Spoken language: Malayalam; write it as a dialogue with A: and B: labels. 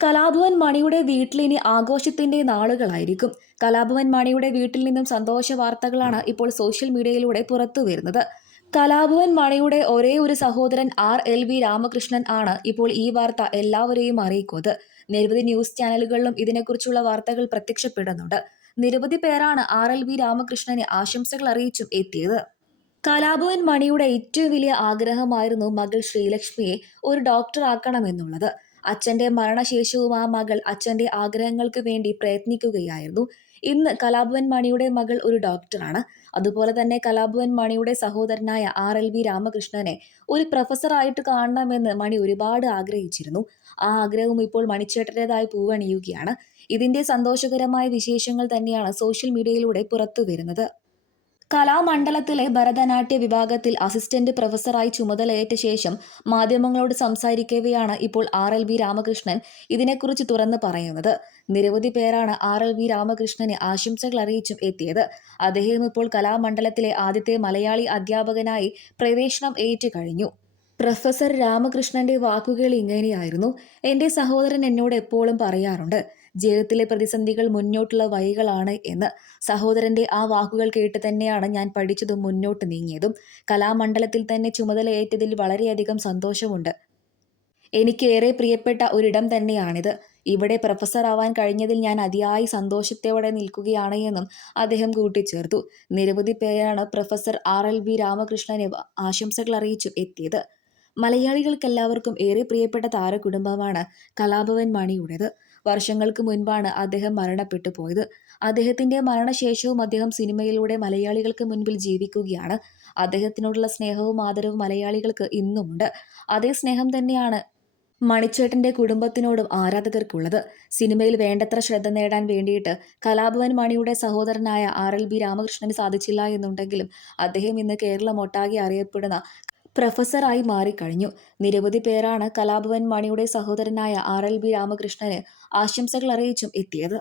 A: കലാഭവൻ മണിയുടെ വീട്ടിൽ ഇനി ആഘോഷത്തിന്റെ നാളുകളായിരിക്കും. കലാഭവൻ മണിയുടെ വീട്ടിൽ നിന്നും സന്തോഷ വാർത്തകളാണ് ഇപ്പോൾ സോഷ്യൽ മീഡിയയിലൂടെ പുറത്തു വരുന്നത്. കലാഭവൻ മണിയുടെ ഒരേ ഒരു സഹോദരൻ ആർ. എൽ. വി. രാമകൃഷ്ണൻ ആണ് ഇപ്പോൾ ഈ വാർത്ത എല്ലാവരെയും അറിയിക്കുന്നത്. നിരവധി ന്യൂസ് ചാനലുകളിലും ഇതിനെക്കുറിച്ചുള്ള വാർത്തകൾ പ്രത്യക്ഷപ്പെടുന്നുണ്ട്. നിരവധി പേരാണ് ആർ. എൽ. വി. രാമകൃഷ്ണന് ആശംസകൾ അറിയിച്ചും എത്തിയത്. കലാഭവൻ മണിയുടെ ഏറ്റവും വലിയ ആഗ്രഹമായിരുന്നു മകൾ ശ്രീലക്ഷ്മിയെ ഒരു ഡോക്ടർ ആക്കണമെന്നുള്ളത് അച്ഛന്റെ മരണശേഷവും ആ മകൾ അച്ഛന്റെ ആഗ്രഹങ്ങൾക്ക് വേണ്ടി പ്രയത്നിക്കുകയായിരുന്നു. ഇന്ന് കലാഭവൻ മണിയുടെ മകൾ ഒരു ഡോക്ടറാണ് അതുപോലെ തന്നെ കലാഭവൻ മണിയുടെ സഹോദരനായ ആർ എൽ വി രാമകൃഷ്ണനെ ഒരു പ്രൊഫസറായിട്ട് കാണണമെന്ന് മണി ഒരുപാട് ആഗ്രഹിച്ചിരുന്നു. ആ ആഗ്രഹവും ഇപ്പോൾ മണിച്ചേട്ടന്റെതായി പൂവണിയുകയാണ്. ഇതിന്റെ സന്തോഷകരമായ വിശേഷങ്ങൾ തന്നെയാണ് സോഷ്യൽ മീഡിയയിലൂടെ പുറത്തു വരുന്നത്. കലാമണ്ഡലത്തിലെ ഭരതനാട്യ വിഭാഗത്തിൽ അസിസ്റ്റന്റ് പ്രൊഫസറായി ചുമതലയേറ്റ ശേഷം മാധ്യമങ്ങളോട് സംസാരിക്കവെയാണ് ഇപ്പോൾ ആർ എൽ വി രാമകൃഷ്ണൻ ഇതിനെക്കുറിച്ച് തുറന്നു പറയുന്നത്. നിരവധി പേരാണ് ആർ എൽ വി രാമകൃഷ്ണന് ആശംസകൾ അറിയിച്ചും എത്തിയത്. അദ്ദേഹം ഇപ്പോൾ കലാമണ്ഡലത്തിലെ ആദ്യത്തെ മലയാളി അധ്യാപകനായി പ്രവേശനം ഏറ്റു കഴിഞ്ഞു. പ്രൊഫസർ രാമകൃഷ്ണന്റെ വാക്കുകൾ ഇങ്ങനെയായിരുന്നു. എന്റെ സഹോദരൻ എന്നോട് എപ്പോഴും പറയാറുണ്ട് ജീവിതത്തിലെ പ്രതിസന്ധികൾ മുന്നോട്ടുള്ള വഴികളാണ് എന്ന്. സഹോദരന്റെ ആ വാക്കുകൾ കേട്ട് തന്നെയാണ് ഞാൻ പഠിച്ചതും മുന്നോട്ട് നീങ്ങിയതും. കലാമണ്ഡലത്തിൽ തന്നെ ചുമതലയേറ്റതിൽ വളരെയധികം സന്തോഷമുണ്ട്. എനിക്കേറെ പ്രിയപ്പെട്ട ഒരിടം തന്നെയാണിത്. ഇവിടെ പ്രൊഫസർ ആവാൻ കഴിഞ്ഞതിൽ ഞാൻ അതിയായി സന്തോഷത്തോടെ നിൽക്കുകയാണ് എന്നും അദ്ദേഹം കൂട്ടിച്ചേർത്തു. നിരവധി പേരാണ് പ്രൊഫസർ ആർ. എൽ. വി. രാമകൃഷ്ണന് ആശംസകൾ അറിയിച്ചു എത്തിയത്. മലയാളികൾക്കെല്ലാവർക്കും ഏറെ പ്രിയപ്പെട്ട താരകുടുംബമാണ് കലാഭവൻ മണിയുടേത്. വർഷങ്ങൾക്ക് മുൻപാണ് അദ്ദേഹം മരണപ്പെട്ടു പോയത്. അദ്ദേഹത്തിന്റെ മരണശേഷവും അദ്ദേഹം സിനിമയിലൂടെ മലയാളികൾക്ക് മുൻപിൽ ജീവിക്കുകയാണ്. അദ്ദേഹത്തിനോടുള്ള സ്നേഹവും ആദരവും മലയാളികൾക്ക് ഇന്നുമുണ്ട്. അതേ സ്നേഹം തന്നെയാണ് മണിച്ചേട്ടന്റെ കുടുംബത്തിനോടും ആരാധകർക്കുള്ളത്. സിനിമയിൽ വേണ്ടത്ര ശ്രദ്ധ നേടാൻ വേണ്ടിയിട്ട് കലാഭവൻ മണിയുടെ സഹോദരനായ ആർ എൽ ബി രാമകൃഷ്ണന് സാധിച്ചില്ല എന്നുണ്ടെങ്കിലും അദ്ദേഹം ഇന്ന് കേരളം ഒട്ടാകെ അറിയപ്പെടുന്ന പ്രൊഫസറായി മാറിക്കഴിഞ്ഞു. നിരവധി പേരാണ് കലാഭവൻ മണിയുടെ സഹോദരനായ ആർ എൽ ബി രാമകൃഷ്ണന് ആശംസകൾ അറിയിച്ചും എത്തിയത്.